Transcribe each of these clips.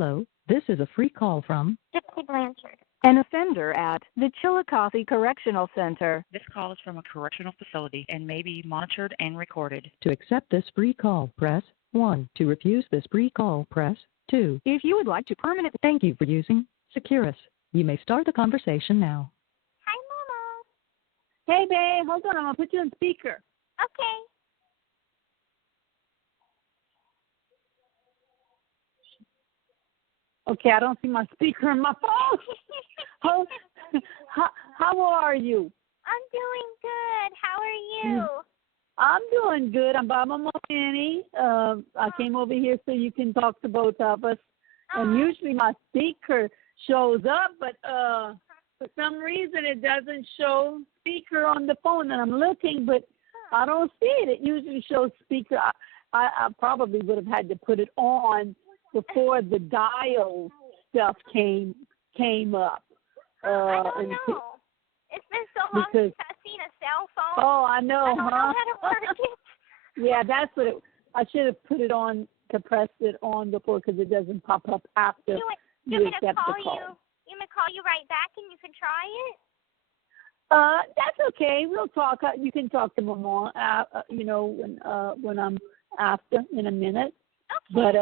Hello, this is a free call from Gypsy Blanchard. an offender at the Chillicothe Correctional Center. This call is from a correctional facility and may be monitored and recorded. To accept this free call, press 1. To refuse this free call, press 2. If you would like to permanently thank you for using Securus. You may start the conversation now. Hi, Mama. Hey, babe, hold on. I'm going to put you on speaker. Okay. Okay, I don't see my speaker on my phone. how are you? I'm doing good. How are you? I'm doing good. I'm by my mom, Annie. I came over here so you can talk to both of us. And usually my speaker shows up, but for some reason it doesn't show speaker on the phone. And I'm looking, but I don't see it. It usually shows speaker. I probably would have had to put it on before the dial stuff came up. I don't know. It's been so long since I've seen a cell phone. Oh, I know, I don't know how to work it. Yeah, that's what I should have put it on to press it on before because it doesn't pop up after you accept the call. You may call you right back and you can try it? That's okay. We'll talk. You can talk to Mama, when I'm after in a minute. Okay. But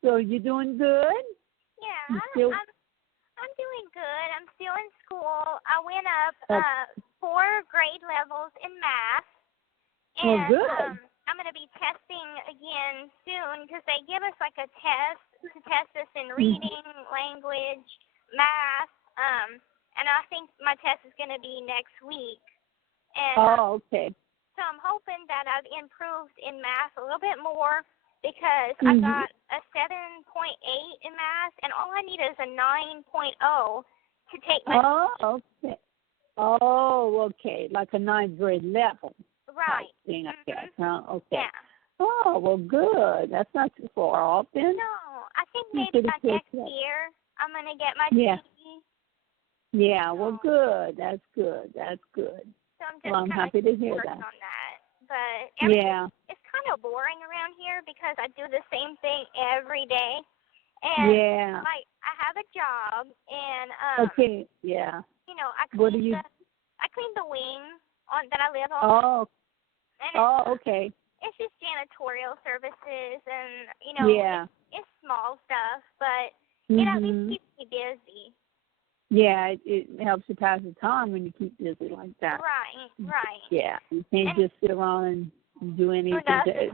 so you're doing good? Yeah, I'm doing good. I'm still in school. I went up 4 grade levels in math. And, good. I'm going to be testing again soon because they give us like a test to test us in reading, language, math. And I think my test is going to be next week. And, okay. So I'm hoping that I've improved in math a little bit more because I got a 7.8 in math, and all I need is a 9.0 to take my okay. Oh, okay. Like a 9th grade level. Right. Thing, I guess. Okay. Yeah. Oh, well, good. That's not too far off then. No, I think maybe by next year I'm going to get my GED. Yeah, well, good. That's good. That's good. So I'm happy to hear that. On that. But it's kind of boring around here because I do the same thing every day. And like I have a job and okay, yeah. You know, I clean the wing that I live on. Okay. It's just janitorial services and it's small stuff, but it at least keeps me busy. Yeah, it helps you pass the time when you keep busy like that. Right. Yeah, you can't just sit around and do anything,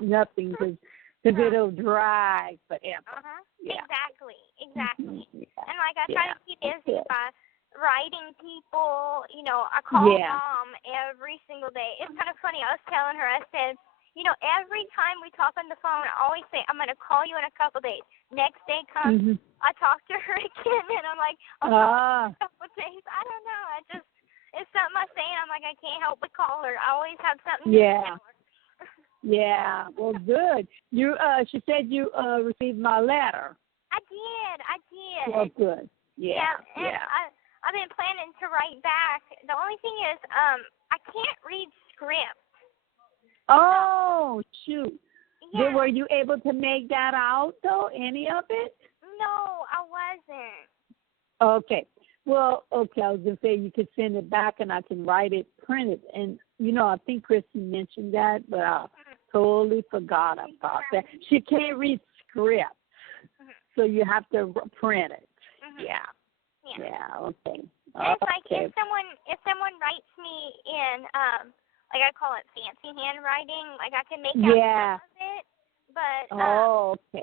nothing, because it'll drag forever. Yeah. Exactly. Yeah. And like I try to keep busy by writing people. You know, I call Mom every single day. It's kind of funny. I was telling her, I said, every time we talk on the phone, I always say, I'm going to call you in a couple days. Next day comes, I talk to her again, and I'm like, in a couple days. I don't know. It's something I say, and I'm like, I can't help but call her. I always have something to tell her. Yeah, well, good. She said you received my letter. I did. Well, good. Yeah. I've been planning to write back. The only thing is, I can't read script. Oh, shoot. Yeah. Were you able to make that out, though, any of it? No, I wasn't. Okay. Well, I was going to say you could send it back and I can write it, print it. And, I think Kristy mentioned that, but I totally forgot about that. She can't read script, so you have to print it. Yeah, okay. And it's like if someone writes me in, like I call it fancy handwriting, like I can make out some of it, but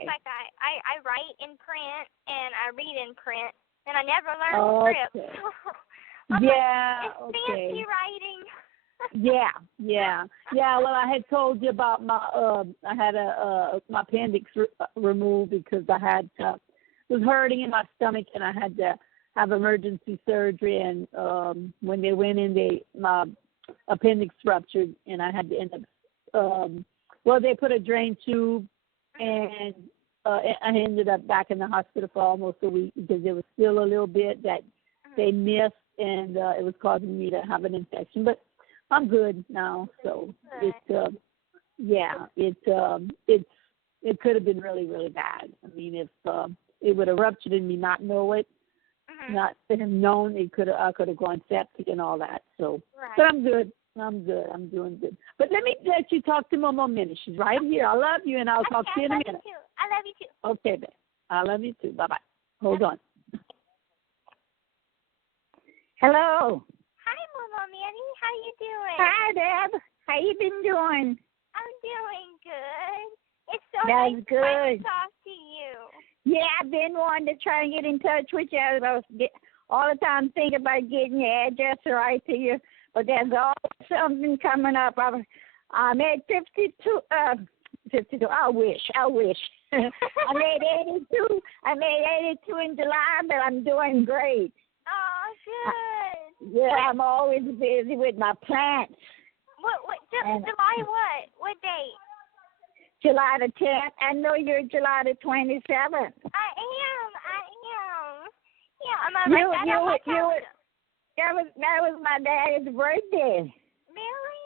like I write in print and I read in print, and I never learned script. It's fancy writing. Well, I had told you about my I had my appendix removed because I was hurting in my stomach and I had to have emergency surgery, and when they went in, my appendix ruptured, and I had to end up. They put a drain tube, and I ended up back in the hospital for almost a week because there was still a little bit that they missed, and it was causing me to have an infection. But I'm good now, so it could have been really, really bad. I mean, if it would have ruptured and me not know it. Not been known, I could have gone septic and all that. So, but I'm good. I'm doing good. But let me let you talk to Mom a minute. She's right here. I love you, and I'll talk to you in a minute. I love you too. Okay, babe. I love you too. Bye-bye. Hold on. Hello. Hi, Mama Manny. How you doing? Hi, Deb. How you been doing? I'm doing good. It's so That's nice good. to talk to you. Yeah, I've been wanting to try and get in touch with you. I was all the time thinking about getting your address right to you, but there's always something coming up. I'm at 52. 52. I wish. I made 82. I made 82 in July, but I'm doing great. Oh, good. Yeah, I'm always busy with my plants. July what? What date? July the 10th. I know you're July the 27th. I am. Yeah, I'm gonna write that on my calendar. That was my daddy's birthday. Really?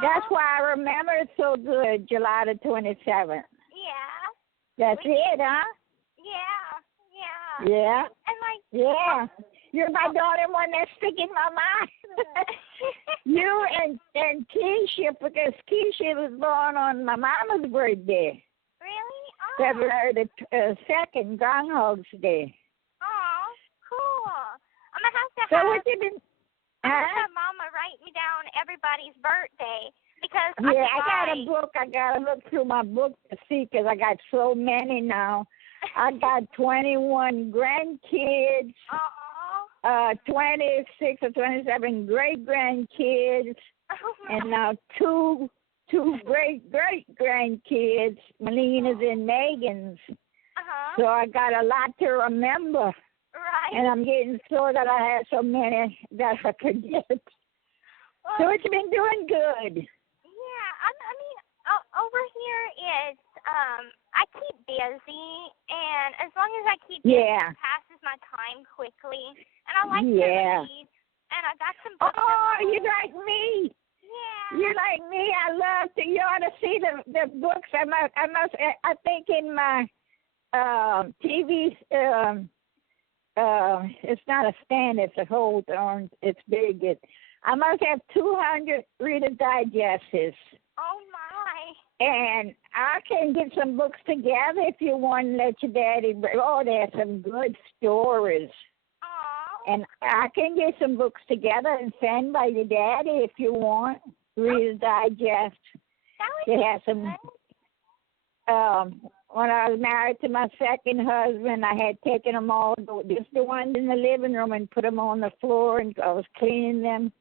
That's why I remember it so good, July the 27th. Yeah. That's it, huh? Yeah. Yeah. And yeah. You're my daughter, one that's sticking in my mind. You and Keisha, because Keisha was born on my mama's birthday. Really? February the 2nd, Groundhog's Day. Oh, cool. I'm going to have to So what you been... have Mama write me down everybody's birthday. Because I got a book. I got to look through my book to see because I got so many now. I got 21 grandkids. 26 or 27 great-grandkids, and now two great-great-grandkids, Melina's and Megan's. So I got a lot to remember. Right. And I'm getting so that I have so many that I forget. So it's been doing good. Yeah, I mean, over here it's, I keep busy, and as long as I keep busy, it passes my time quickly. And I like to read, and I got some books. Oh, you like me? Yeah. You like me? I love to. You ought to see the books. I think in my TV. It's not a stand. It's a hold on. It's big. I must have 200 Reader Digests. Oh my. And I can get some books together if you want to let your daddy. Oh, there's some good stories. And I can get some books together and send by your daddy if you want. Reader's Digest. It has some. When I was married to my second husband, I had taken them all, just the ones in the living room, and put them on the floor, and I was cleaning them.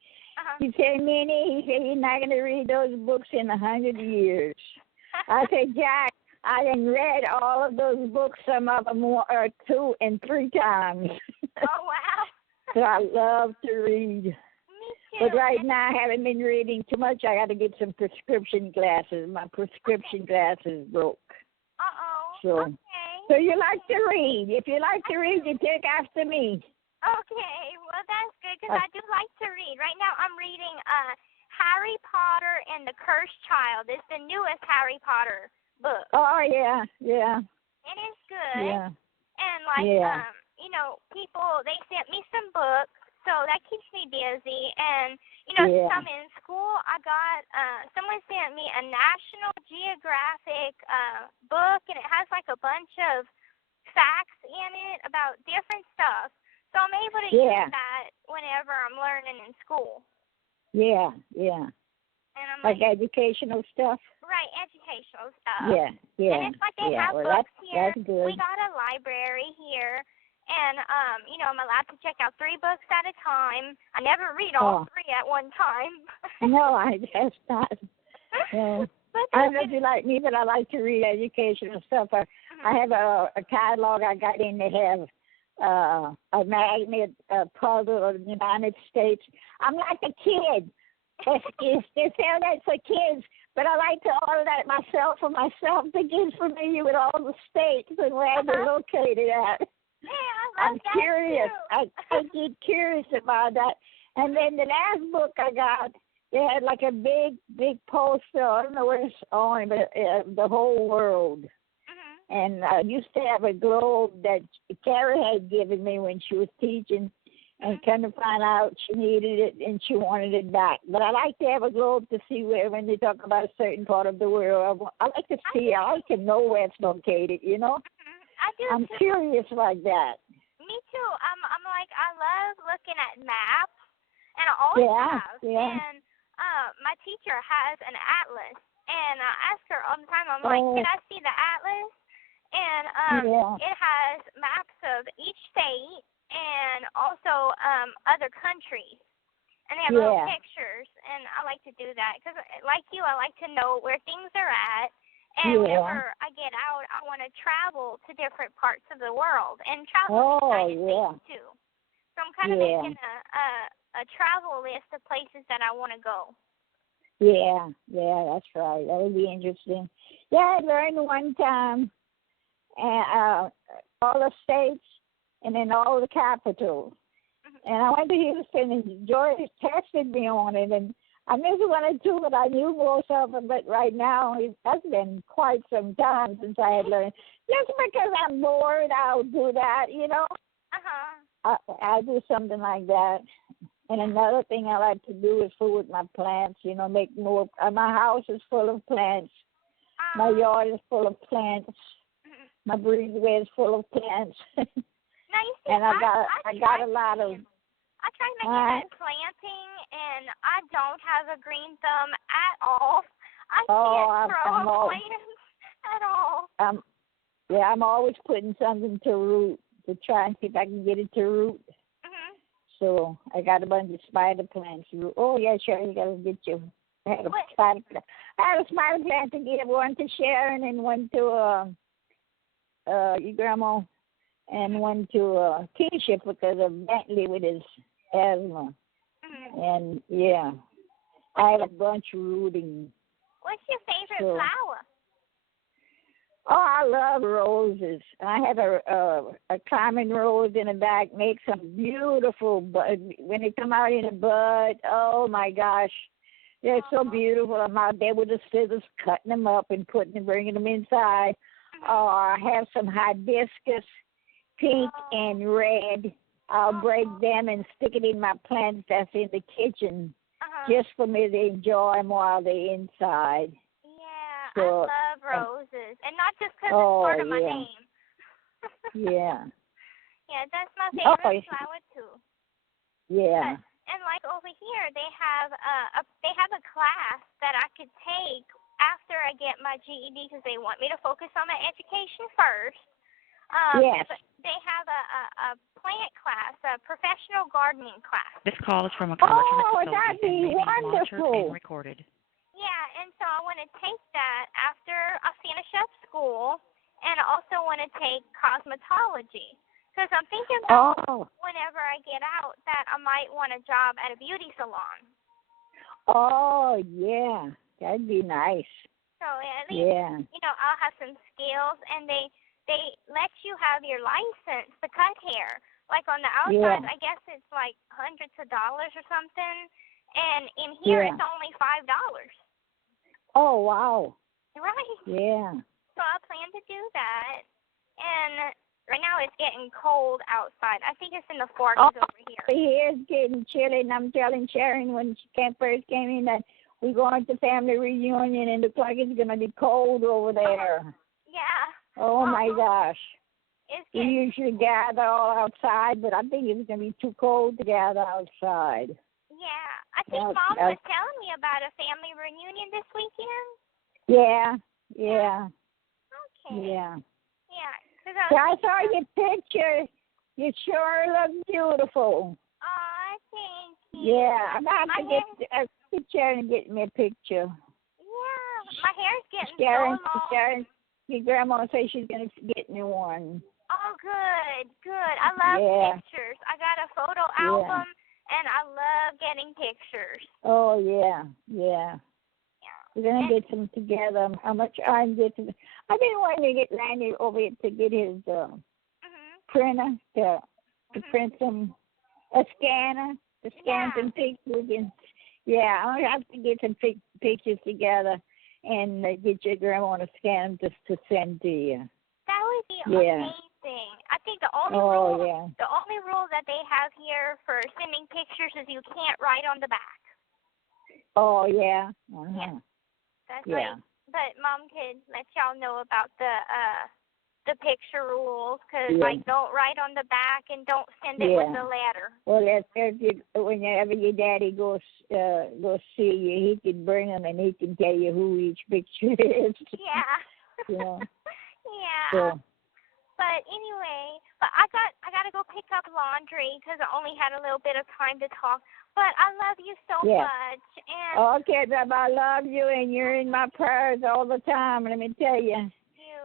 He said, Minnie, he said, you're not going to read those books in 100 years. I said, Jack, I done read all of those books, some of them 2 and 3 times. Oh, wow. So I love to read. Me too. But right now I haven't been reading too much. I got to get some prescription glasses. My prescription glasses broke. So, so you like to read. If you like to read, you take after me. Okay, well that's good because I do like to read. Right now I'm reading Harry Potter and the Cursed Child. It's the newest Harry Potter book. Oh yeah. It is good. Yeah. And you know, people they sent me some books, so that keeps me busy. And you know, since I'm in school, I got someone sent me a National Geographic book, and it has like a bunch of facts in it about different stuff. So I'm able to use that whenever I'm learning in school. Yeah. And I'm like educational stuff? Right, educational stuff. Yeah. And it's like they have books here. That's good. We got a library here. And, you know, I'm allowed to check out 3 books at a time. I never read all 3 at one time. No, I guess not. No. I don't know if you like me, but I like to read educational stuff. I have a catalog I got in to have a magnet puzzle of the United States. I'm like a kid. They sell that for kids, but I like to order that myself for myself to get familiar with all the states and where they're located at. Yeah, I'm curious. I get curious about that. And then the last book I got, they had like a big poster. I don't know where it's on, but the whole world. And I used to have a globe that Carrie had given me when she was teaching, and kind of find out she needed it and she wanted it back. But I like to have a globe to see where, when they talk about a certain part of the world, I like to see, I like to know where it's located, you know? I do. I'm curious like that. Me too. I'm like, I love looking at maps, and I always have. Yeah. And my teacher has an atlas, and I ask her all the time, I'm like, can I see the atlas? And it has maps of each state and also other countries. And they have little pictures, and I like to do that because, like you, I like to know where things are at. And whenever I get out, I want to travel to different parts of the world and travel to the United States too. So I'm kind of making a travel list of places that I want to go. Yeah, that's right. That would be interesting. Yeah, I learned one time all the states and then all the capitals. And I went to Houston, and George tested me on it, and I missed one or two, but I knew most of them. But right now, that's been quite some time since I had learned. Just because I'm bored, I'll do that, you know. I'll do something like that. And another thing I like to do is fool with my plants, you know, make more. My house is full of plants. My yard is full of plants. My breezeway is full of plants. Now, you see, and I got a lot of. I tried making that planting, and I don't have a green thumb at all. I can't grow plants at all. I'm always putting something to root to try and see if I can get it to root. So I got a bunch of spider plants. Oh yeah, sure, you gotta get you. I had a spider plant to give, one to Sharon and one to your grandma, and one to Keisha because of Bentley with his asthma. And I had a bunch rooting. What's your favorite flower? Oh, I love roses. I have a common rose in the back. Makes some beautiful bud. When they come out in a bud, oh my gosh, they're so beautiful. I'm out there with the scissors cutting them up and bringing them inside. I have some hibiscus, pink and red. I'll break them and stick it in my plants that's in the kitchen, just for me to enjoy them while they're inside. Yeah, so, I love roses, and not just because it's part of my name. Yeah, that's my favorite flower too. Yeah. And like over here, they have a class that I could take after I get my GED because they want me to focus on my education first. Yes. But they have a plant class, a professional gardening class. This call is from a correctional facility that'd be monitored wonderful. and recorded. Yeah, and so I want to take that after I finish up school, and I also want to take cosmetology because I'm thinking about whenever I get out that I might want a job at a beauty salon. Oh, yeah. That'd be nice. So at least, I'll have some skills, and they let you have your license to cut hair. Like on the outside, I guess it's like hundreds of dollars or something, and in here it's only $5. Oh, wow. Right. Yeah. So I plan to do that, and right now it's getting cold outside. I think it's in the 40s over here. Here's getting chilly, and I'm telling Sharon when she first came in that we're going to family reunion, and it looks like it's going to be cold over there. Yeah. Oh, my gosh. We It's usually gather all outside, but I think it's going to be too cold to gather outside. Yeah. I think Mom was telling me about a family reunion this weekend. Yeah. Okay. Yeah. Yeah. I saw your picture. You sure look beautiful. Oh, thank you. Yeah, I'm going to get Sharon and get me a picture. Yeah, my hair's getting so long. Sharon, your grandma says she's going to get me one. Oh, good. I love pictures. I got a photo album, and I love getting pictures. Oh, yeah. We're going to get some together. How much I'm getting. I've been wanting to get Randy over here to get his printer to print some, a scanner to scan some pictures. And, I'll have to get some pictures together and get your grandma to scan them just to send to you. amazing. I think the only rule that they have here for sending pictures is you can't write on the back. Oh, yeah. Yeah. That's right. But Mom could let y'all know about the picture rules, because like don't write on the back and don't send it with a letter. Well, whenever your daddy goes see you, he can bring them and he can tell you who each picture is. Yeah. Yeah. So. But anyway, I got to go pick up laundry because I only had a little bit of time to talk. But I love you so much. And okay, Bob, I love you, and you're in my prayers all the time. Let me tell you.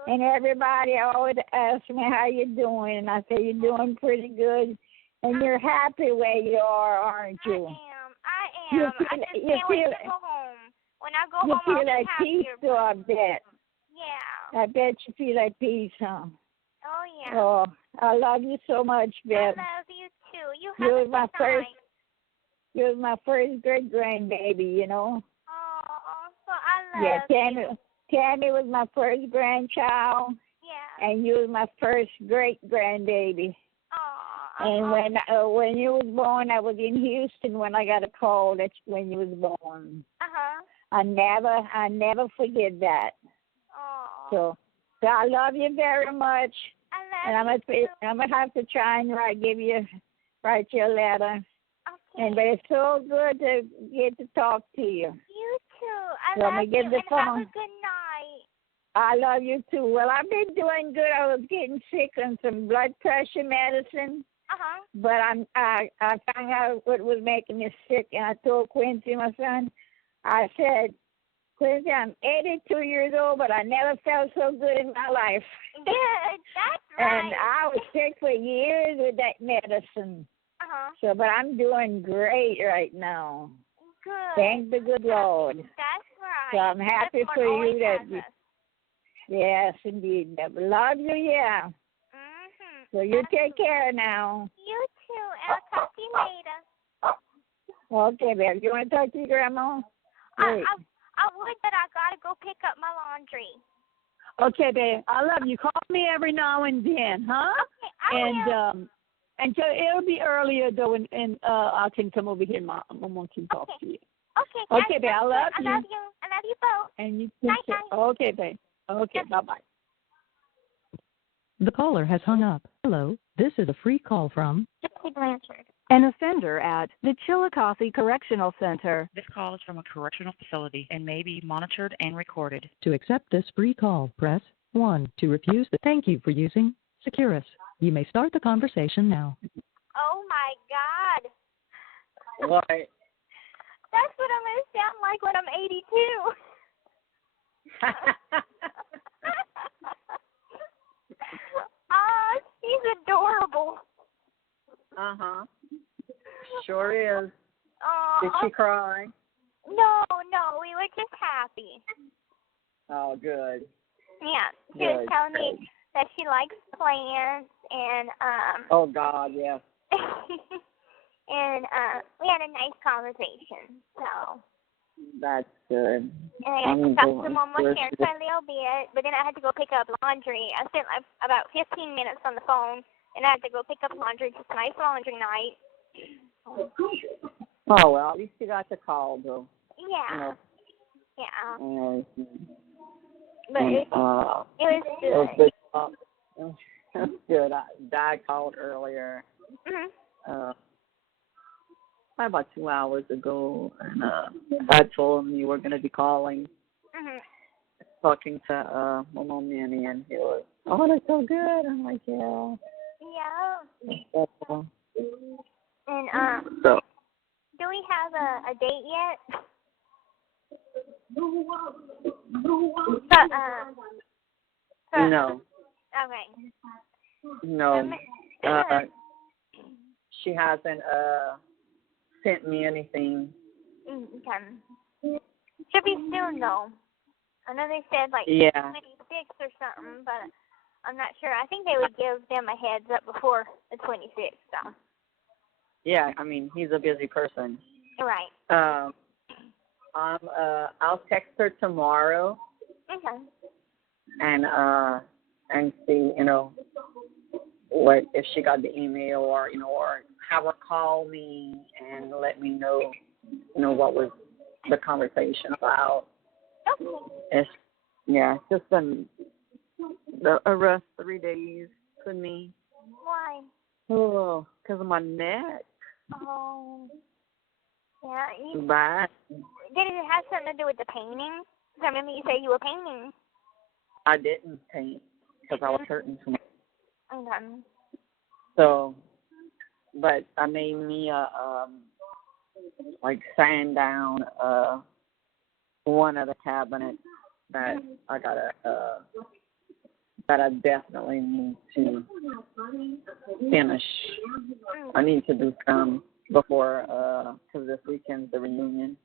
And everybody always asks me how you doing, and I say you're doing pretty good, and you're happy where you are, aren't you? I am. I just can't wait to go home. When I go home, I'll be like happier. Peace, so I bet. Yeah. I bet you feel like peace, huh? Oh, yeah. Oh, I love you so much, Beth. I love you, too. You have a good night. You're my first great grandbaby, you know. Oh, well, I love you. Tammy was my first grandchild. Yeah. And you was my first great grandbaby. Oh. And when you was born, I was in Houston when I got a call when you was born. I never forget that. Oh. So I love you very much. I love you. I'm gonna have to try and write you a letter. Okay. But it's so good to get to talk to you. You too. I love you. And have a good night. I love you too. Well, I've been doing good. I was getting sick on some blood pressure medicine. But I found out what was making me sick, and I told Quincy, my son, I said, Quincy, I'm 82 years old, but I never felt so good in my life. Good. That's right. And I was sick for years with that medicine. So, but I'm doing great right now. Good. Thank the good Lord. That's right. So I'm happy for you that. Yes, indeed. Love you, yeah. So you take care now. You too. And I'll talk to you later. Okay, babe. You want to talk to your grandma? I would, but I gotta go pick up my laundry. Okay, babe. I love you. Call me every now and then, huh? Okay, I will. And so it'll be earlier though, and I can come over here. Mom can talk to you. Okay. Okay, babe. I love you. I love you both. And you too. Bye. Okay, babe. Okay. Bye. The caller has hung up. Hello, this is a free call from Gypsy Blanchard, an offender at the Chillicothe Correctional Center. This call is from a correctional facility and may be monitored and recorded. To accept this free call, press 1. To refuse thank you for using Securus. You may start the conversation now. Oh my God. What? That's what I'm going to sound like when I'm 82. She's adorable. Sure is. Did she cry? No, we were just happy. Oh, good. Yeah, she was telling me that she likes plants and Oh God, yes. and we had a nice conversation. So. That's good. And I got to talk to Mama here for a little bit, but then I had to go pick up laundry. I spent about 15 minutes on the phone, and I had to go pick up laundry. It's a nice laundry night. Oh well, at least you got the call, though. Yeah. But it was good. It was good. It was good. Dad called earlier. About 2 hours ago, and I told him you were going to be calling, talking to Mama Minnie, and he was, oh, that's so good. I'm like, yeah. Yeah. And so. Do we have a date yet? No. Okay. No. She hasn't sent me anything. Okay. Should be soon though. I know they said like 26 or something, but I'm not sure. I think they would give them a heads up before the 26th. So. Yeah, I mean he's a busy person. Right. I'll text her tomorrow. Okay. And and see, what if she got the email or or have her call me and let me know, what was the conversation about. Okay. It's just been the arrest 3 days for me. Why? Oh, because of my neck. Oh. Yeah. Bad. Did it have something to do with the painting? 'Cause I remember you said you were painting. I didn't paint because I was hurting too much. Okay. So, but I made me like sand down one of the cabinets that I gotta that I definitely need to finish. I need to do some before because this weekend's the reunion.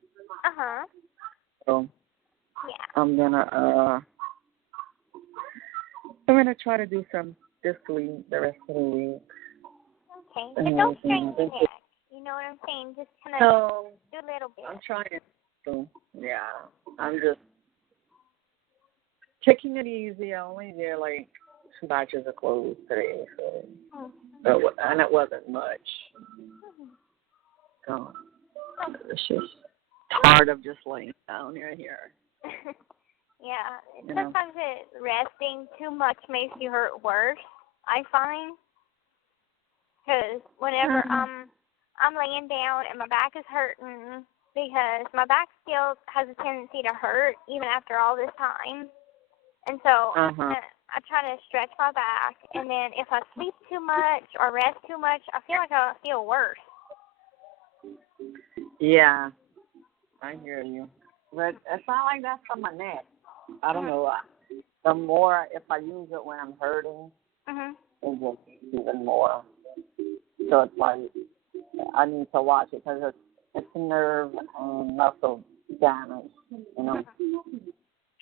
So Yeah. I'm gonna try to do some this week, the rest of the week. Okay. But don't strain your neck. You know what I'm saying? Just kind of do a little bit. I'm trying to. Yeah. I'm just taking it easy. I only did like 2 batches of clothes today, and it wasn't much. So it's just tired of just laying down here. Yeah. Sometimes resting too much makes you hurt worse, I find. Because whenever I'm laying down and my back is hurting, because my back still has a tendency to hurt even after all this time. And so I try to stretch my back, and then if I sleep too much or rest too much, I feel like I'll feel worse. Yeah, I hear you. But it's not like that for my neck. I don't know. The more, if I use it when I'm hurting, it just even more. So it's like I need to watch it because it's nerve and muscle damage,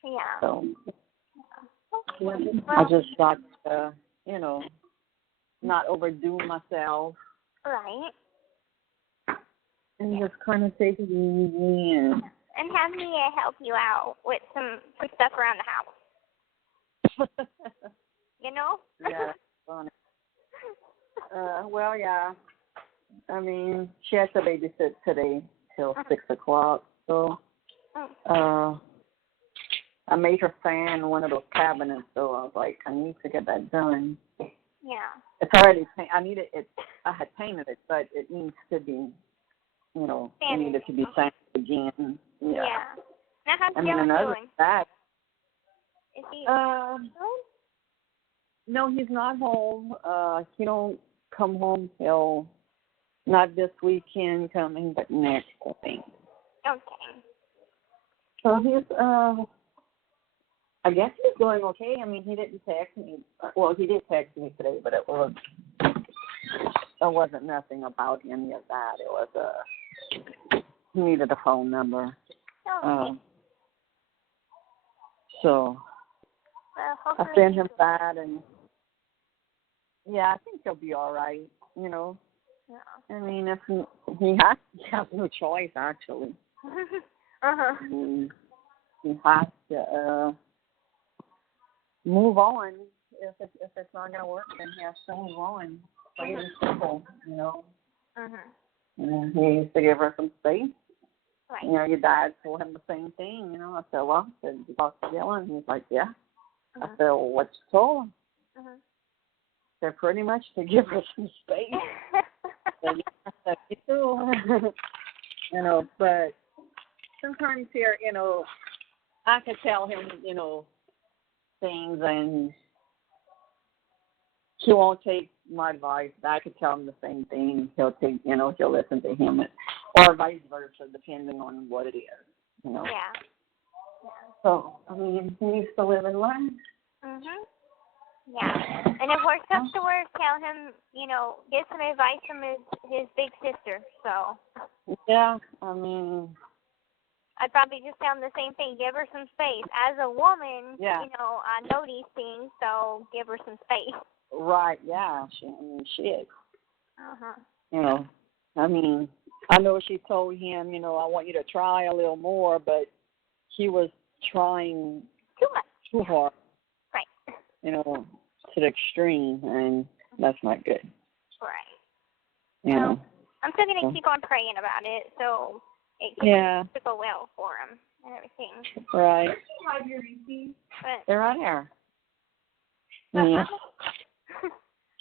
Yeah. So I just got to, not overdo myself. Right. And just kind of take it easy and have me help you out with some stuff around the house. Yeah, funny. Well, yeah. I mean, she has to babysit today till 6 o'clock. So, I made her fan one of those cabinets. So I was like, I need to get that done. Yeah. It's already. I had painted it, but it needs to be. It needed to be sanded again. Yeah. Now how's Dylan doing? That. Is he home? No, he's not home. He don't come home till not this weekend coming, but next, I think. Okay. So he's I guess he's doing okay. I mean, he didn't text me. Well, he did text me today, but it wasn't nothing about any of that. It was he needed a phone number. Okay. So I sent him that, and I think he'll be all right. Yeah. I mean, if he has no choice, actually. He has to move on. If it's not gonna work, then he has to move on. Plain and simple, And he needs to give her some space. Right. Your dad told him the same thing. I said, well, did you talk to Dylan? And he's like, yeah. I said, well, what you told him? They're pretty much to give her some space. So, yeah, you too. But sometimes here, I could tell him, things, and he won't take my advice. I could tell him the same thing. He'll take, he'll listen to him, or vice versa, depending on what it is, Yeah. So, I mean, he needs to live and learn. Yeah. And if worse comes to worse, tell him, get some advice from his big sister. So. Yeah, I mean. I'd probably just tell him the same thing. Give her some space. As a woman, I know these things, so give her some space. Right, yeah. Shit. Uh-huh. I mean, I know she told him, I want you to try a little more, but he was trying too much. Too hard. Right. you know, to the extreme, and that's not good. Right. You know. I'm still going to keep on praying about it, so it can go well for him and everything. Right. But they're right here. Yeah.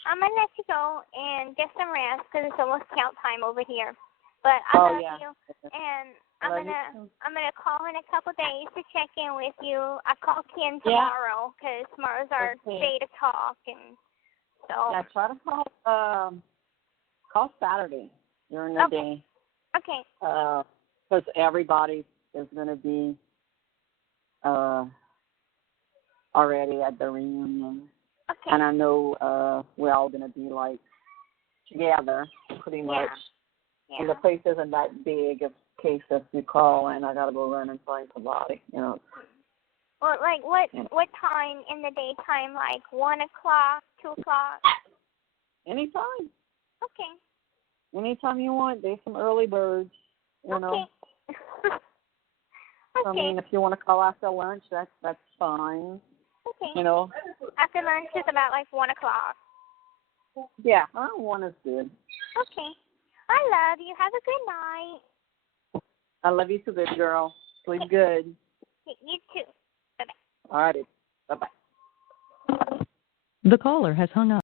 I'm going to let you go and get some rest because it's almost count time over here. But I love you, and I'm gonna call in a couple days to check in with you. I call Ken tomorrow because tomorrow's our day to talk, and so. Yeah, try to call Saturday during the day. Okay. Because everybody is gonna be already at the reunion. Okay. And I know we're all gonna be like together pretty much. Yeah. And the place isn't that big in case if you call and I gotta go run and find somebody, you know. Well, like what time in the daytime? Like 1 o'clock, 2 o'clock? Anytime. Okay. Anytime you want. There's some early birds, you know. Okay. I mean, if you want to call after lunch, that's fine. Okay. You know. After lunch is about like 1 o'clock. Yeah, around 1 is good. Okay. I love you. Have a good night. I love you too, good girl. Sleep good. You too. Bye-bye. All righty. Bye-bye. The caller has hung up.